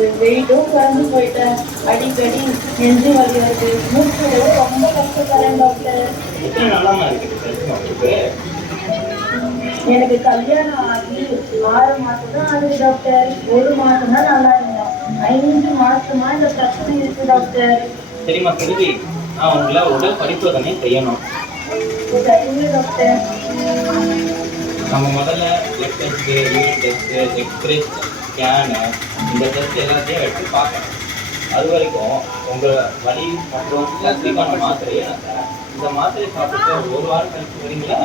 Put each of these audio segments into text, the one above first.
வருது, வெயிட்டும் குறைஞ்சு போயிட்டேன். அடிக்கடி நெஞ்சு வலி வருது, மூச்சு விடவும் ரொம்ப கஷ்டப்படுறேன் டாக்டர். எத்தனை நாளாமா இருக்குது பிரச்சனை உங்களுக்கு? எனக்கு கல்யாணம் ஆகி 6 மாசம் தான் ஆகுது டாக்டர். 1 மாசம் தான் நல்லா இருந்தேன். 5 மாசமா இந்த பிரச்சனை இருக்கு டாக்டர். சரிம்மா செல்வி, நான் உங்களை உடல் பரிசோதனை செய்யணும். சரிங்க டாக்டர். நம்ம முதல்ல blood test, urine test, X-ray, scan, இந்த டெஸ்ட் எல்லாத்தையும் எடுத்து பார்க்கணும். அது வரைக்கும் உங்கள் வலி மற்றும் சக்திக்கான மாத்திரையை நான் தரேன். இந்த மாத்திரை சாப்பிட்டு 1 வாரம் கழிச்சு வரீங்களா?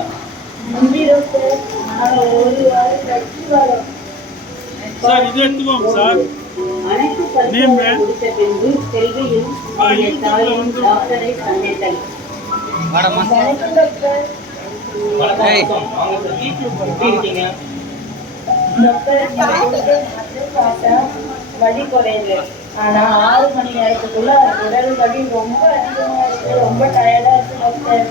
நன்றி டாக்டர். நாங்கள் 1 வாரம் கழிச்சு வரோம். சார் இது எடுத்துக்கோங்க சார். அனைத்து பரிசோதனை முடித்த பின்பு செல்வியும் அவருடைய தாயும் டாக்டரை சந்தித்தனர். வணக்கம் டாக்டர். வணக்கம், வாங்க செல்வி. எப்படி இருக்கீங்க? டாக்டர், நீங்க கொடுத்த மாத்திரை சாப்பிட்டா வலி குறையுது. ஆனா 6 மணி நேரத்துக்குள்ள உடல் வலி ரொம்ப அதிகமா இருக்கு, ரொம்ப டயர்டா இருக்கு டாக்டர்.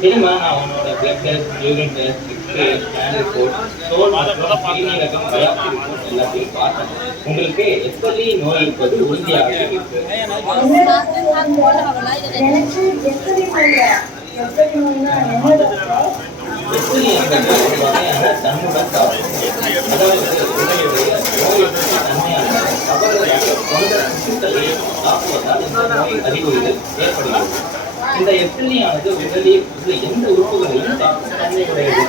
சரிம்மா, நான் உன்னோட blood test, urine test, X-ray, scan report, தோல் மற்றும் சிறுநீரகம் பயாப்சி ரிப்போர்ட் எல்லாத்தையும் பார்த்தேன். உங்களுக்கு எஸ்எல்இ நோய் இருப்பது உறுதியாக இருக்கு. எனக்கு எப்படி நோயா? எப்படி நோய்னா என்ன டாக்டர்? எஸ்எல்இ என்பது ஒரு வகையான தன்னுடன் தாக்கம். அதாவது உடலுடைய நோய் எதிர்ப்பு தன்மையான தவறுதலாக தொண்டை சுத்தலை தாக்குவதால் இந்த நோய் அறிகுறிகள் ஏற்படுகிறது. இந்த எஸ்எல்இ ஆனது உடலில் உள்ள எந்த உறுப்புகளையும் தாக்கும் தன்மை உடையது.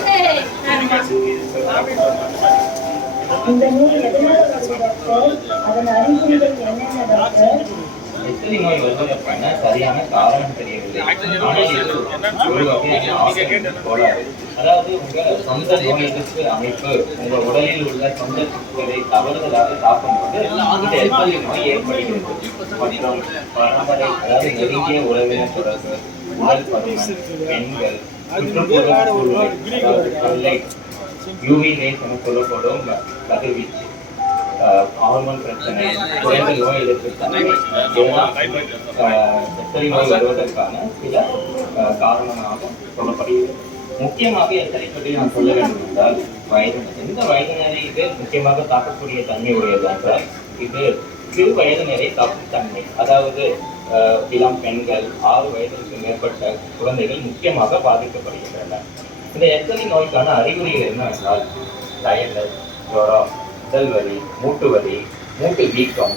இந்த நோய் எதனால வருது டாக்டர்? அதன் அறிகுறிகள் என்னென்ன டாக்டர்? எஸ்எல்இ நோய் வருவதற்கான சரியான காரணம் தெரியவில்லை. ஆனால் இது ஒரு வகையான ஆரோக்கிய கோளாறு. அதாவது உங்கள் சொந்த நோய் எதிர்ப்பு அமைப்பு உங்கள் உடலில் உள்ள சொந்த சுற்றுகளை தவறுதலாக தாக்கும்போது இந்த எஸ்எல்இ நோய் ஏற்படுகிறது. மற்றும் பரம்பரை, அதாவது நெருங்கிய உறவினர் தொடர்பு, உடல் பருமன், பெண்கள், சுற்றுப்புற சூழ்நிலை, அதாவது சன்லைட், யூவி ரேஸ் என சொல்லப்படும் கதிர்வீச்சு, ஹார்மோன் பிரச்சனை, குறைந்த நோய் எதிர்ப்பு தன்மை, இதெல்லாம் எஸ்எல்இ நோய் வருவதற்கான சில காரணமாக சொல்லப்படுகிறது. முக்கியமாக எஸ்எல்இ பற்றி நான் சொல்ல வேண்டும் என்றால், எந்த வயதினரை இது முக்கியமாக தாக்கக்கூடிய தன்மை உடையது என்றால், இது சிறு வயதினரை தாக்கும் தன்மை. அதாவது இளம் பெண்கள், 6 வயதிற்கு மேற்பட்ட குழந்தைகள் முக்கியமாக பாதிக்கப்படுகின்றனர். இந்த எஸ்எல்இ நோய்க்கான அறிகுறிகள் என்னவென்றால் டயர்னஸ், ஜுரம், உடல் வலி, மூட்டு வலி, மூட்டு வீக்கம்,